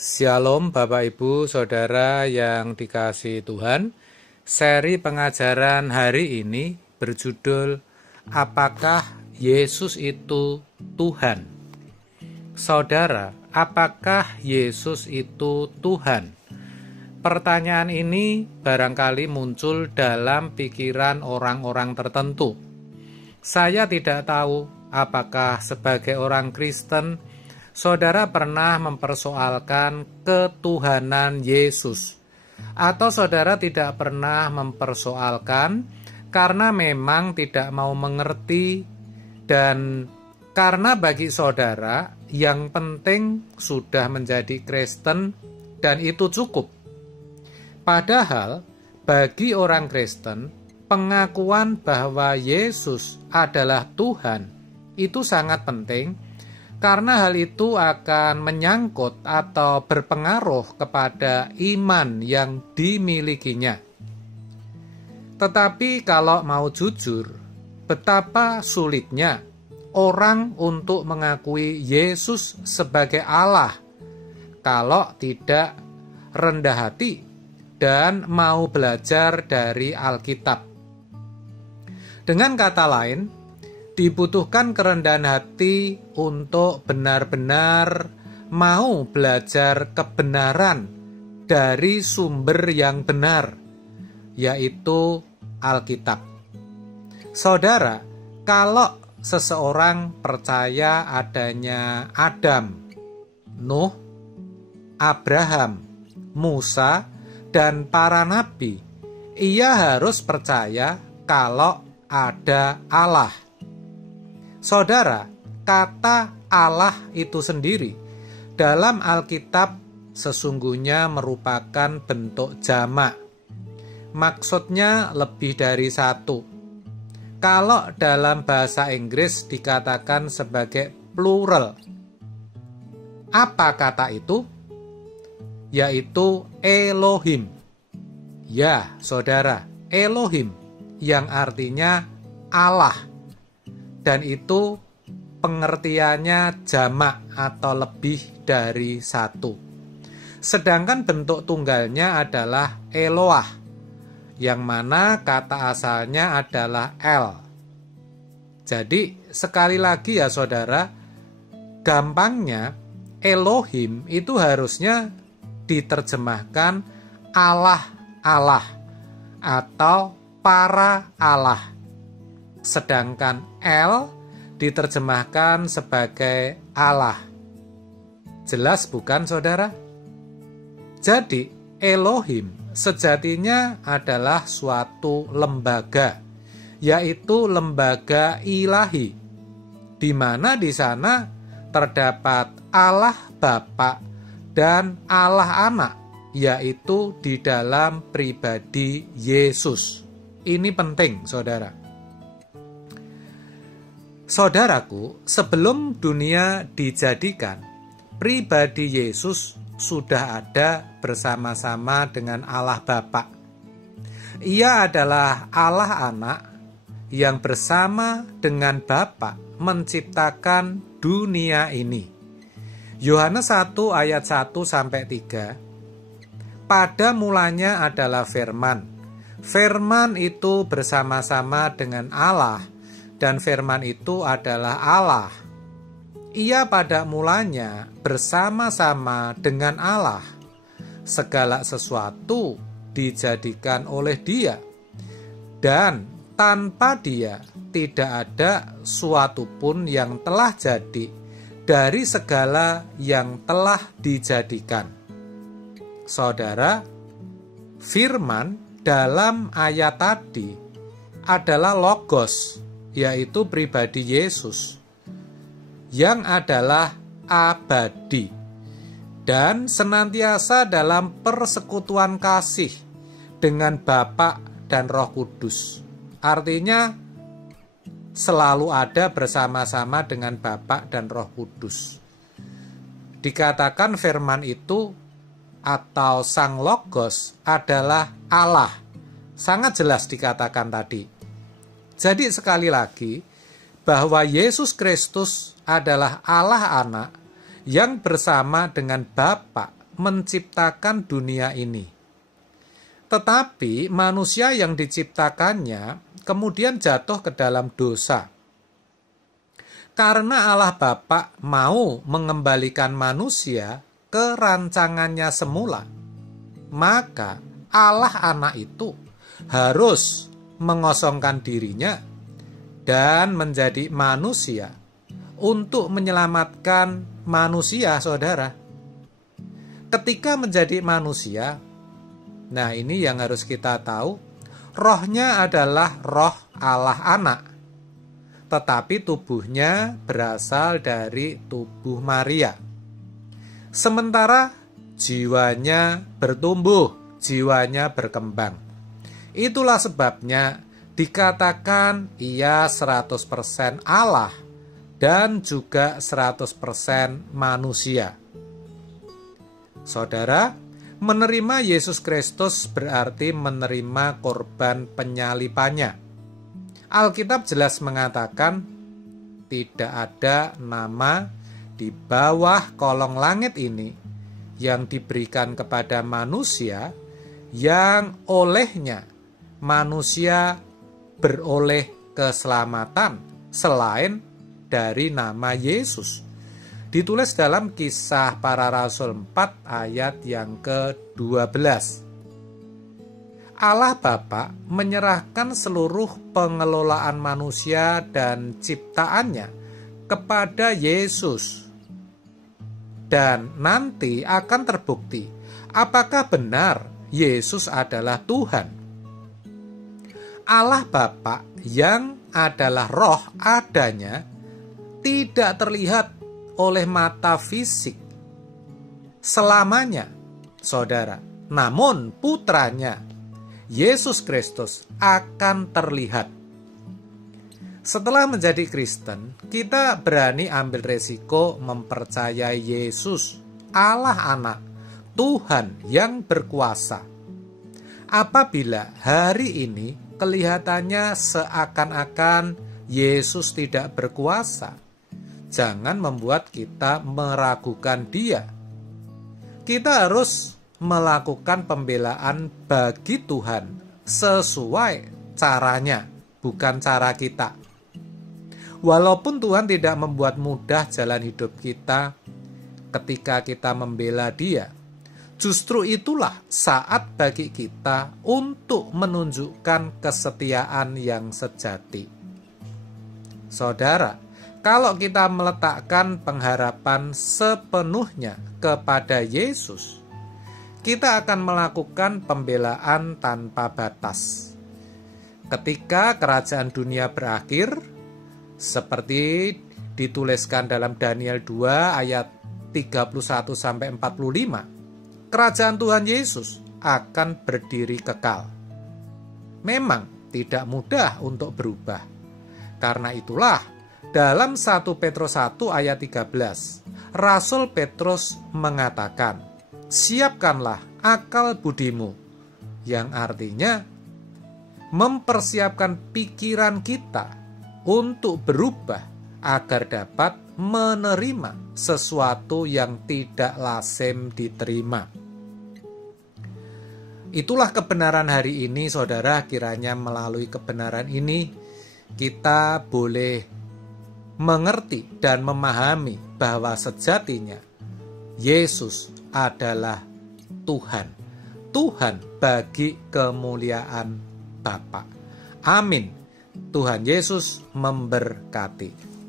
Shalom Bapak Ibu Saudara yang dikasihi Tuhan. Seri pengajaran hari ini berjudul Apakah Yesus itu Tuhan? Saudara, apakah Yesus itu Tuhan? Pertanyaan ini barangkali muncul dalam pikiran orang-orang tertentu. Saya tidak tahu apakah sebagai orang Kristen saudara pernah mempersoalkan ketuhanan Yesus, atau saudara tidak pernah mempersoalkan karena memang tidak mau mengerti, dan karena bagi saudara yang penting sudah menjadi Kristen dan itu cukup. Padahal bagi orang Kristen, pengakuan bahwa Yesus adalah Tuhan itu sangat penting, karena hal itu akan menyangkut atau berpengaruh kepada iman yang dimilikinya. Tetapi kalau mau jujur, betapa sulitnya orang untuk mengakui Yesus sebagai Allah kalau tidak rendah hati dan mau belajar dari Alkitab. Dengan kata lain, dibutuhkan kerendahan hati untuk benar-benar mau belajar kebenaran dari sumber yang benar, yaitu Alkitab. Saudara, kalau seseorang percaya adanya Adam, Nuh, Abraham, Musa, dan para nabi, ia harus percaya kalau ada Allah. Saudara, kata Allah itu sendiri dalam Alkitab sesungguhnya merupakan bentuk jamak. Maksudnya lebih dari satu. Kalau dalam bahasa Inggris dikatakan sebagai plural. Apa kata itu? Yaitu Elohim. Ya, saudara, Elohim yang artinya Allah. Dan itu pengertiannya jamak atau lebih dari satu. Sedangkan bentuk tunggalnya adalah Eloah, yang mana kata asalnya adalah El. Jadi sekali lagi ya saudara, gampangnya Elohim itu harusnya diterjemahkan Allah-Allah atau para Allah. Sedangkan El diterjemahkan sebagai Allah. Jelas bukan saudara? Jadi Elohim sejatinya adalah suatu lembaga, yaitu lembaga ilahi, di mana di sana terdapat Allah Bapa dan Allah Anak, yaitu di dalam pribadi Yesus. Ini penting saudara. Saudaraku, sebelum dunia dijadikan, pribadi Yesus sudah ada bersama-sama dengan Allah Bapa. Ia adalah Allah Anak yang bersama dengan Bapa menciptakan dunia ini. Yohanes 1 ayat 1-3. Pada mulanya adalah firman. Firman itu bersama-sama dengan Allah, dan firman itu adalah Allah. Ia pada mulanya bersama-sama dengan Allah. Segala sesuatu dijadikan oleh Dia, dan tanpa Dia tidak ada suatu pun yang telah jadi dari segala yang telah dijadikan. Saudara, firman dalam ayat tadi adalah Logos, yaitu pribadi Yesus, yang adalah abadi dan senantiasa dalam persekutuan kasih dengan Bapa dan Roh Kudus. Artinya selalu ada bersama-sama dengan Bapa dan Roh Kudus. Dikatakan firman itu atau Sang Logos adalah Allah. Sangat jelas dikatakan tadi. Jadi sekali lagi, bahwa Yesus Kristus adalah Allah Anak yang bersama dengan Bapa menciptakan dunia ini. Tetapi manusia yang diciptakannya kemudian jatuh ke dalam dosa. Karena Allah Bapa mau mengembalikan manusia ke rancangannya semula, maka Allah Anak itu harus mengosongkan dirinya dan menjadi manusia untuk menyelamatkan manusia, saudara. Ketika menjadi manusia, nah ini yang harus kita tahu, rohnya adalah roh Allah Anak, tetapi tubuhnya berasal dari tubuh Maria. Sementara jiwanya bertumbuh, jiwanya berkembang. Itulah sebabnya dikatakan ia 100% Allah dan juga 100% manusia. Saudara, menerima Yesus Kristus berarti menerima korban penyalipannya. Alkitab jelas mengatakan tidak ada nama di bawah kolong langit ini yang diberikan kepada manusia yang olehnya manusia beroleh keselamatan selain dari nama Yesus. Ditulis dalam Kisah Para Rasul 4 ayat yang ke-12. Allah Bapa menyerahkan seluruh pengelolaan manusia dan ciptaannya kepada Yesus. Dan nanti akan terbukti apakah benar Yesus adalah Tuhan. Allah Bapa yang adalah roh adanya tidak terlihat oleh mata fisik selamanya, saudara. Namun putranya, Yesus Kristus, akan terlihat. Setelah menjadi Kristen, kita berani ambil resiko mempercayai Yesus, Allah Anak, Tuhan yang berkuasa. Apabila hari ini kelihatannya seakan-akan Yesus tidak berkuasa, jangan membuat kita meragukan Dia. Kita harus melakukan pembelaan bagi Tuhan sesuai caranya, bukan cara kita. Walaupun Tuhan tidak membuat mudah jalan hidup kita ketika kita membela Dia, justru itulah saat bagi kita untuk menunjukkan kesetiaan yang sejati. Saudara, kalau kita meletakkan pengharapan sepenuhnya kepada Yesus, kita akan melakukan pembelaan tanpa batas. Ketika kerajaan dunia berakhir, seperti dituliskan dalam Daniel 2 ayat 31-45, kerajaan Tuhan Yesus akan berdiri kekal. Memang tidak mudah untuk berubah. Karena itulah dalam 1 Petrus 1 ayat 13, Rasul Petrus mengatakan, siapkanlah akal budimu, yang artinya mempersiapkan pikiran kita untuk berubah agar dapat menerima sesuatu yang tidak lazim diterima. Itulah kebenaran hari ini, saudara. Kiranya melalui kebenaran ini kita boleh mengerti dan memahami bahwa sejatinya Yesus adalah Tuhan. Tuhan bagi kemuliaan Bapa. Amin. Tuhan Yesus memberkati.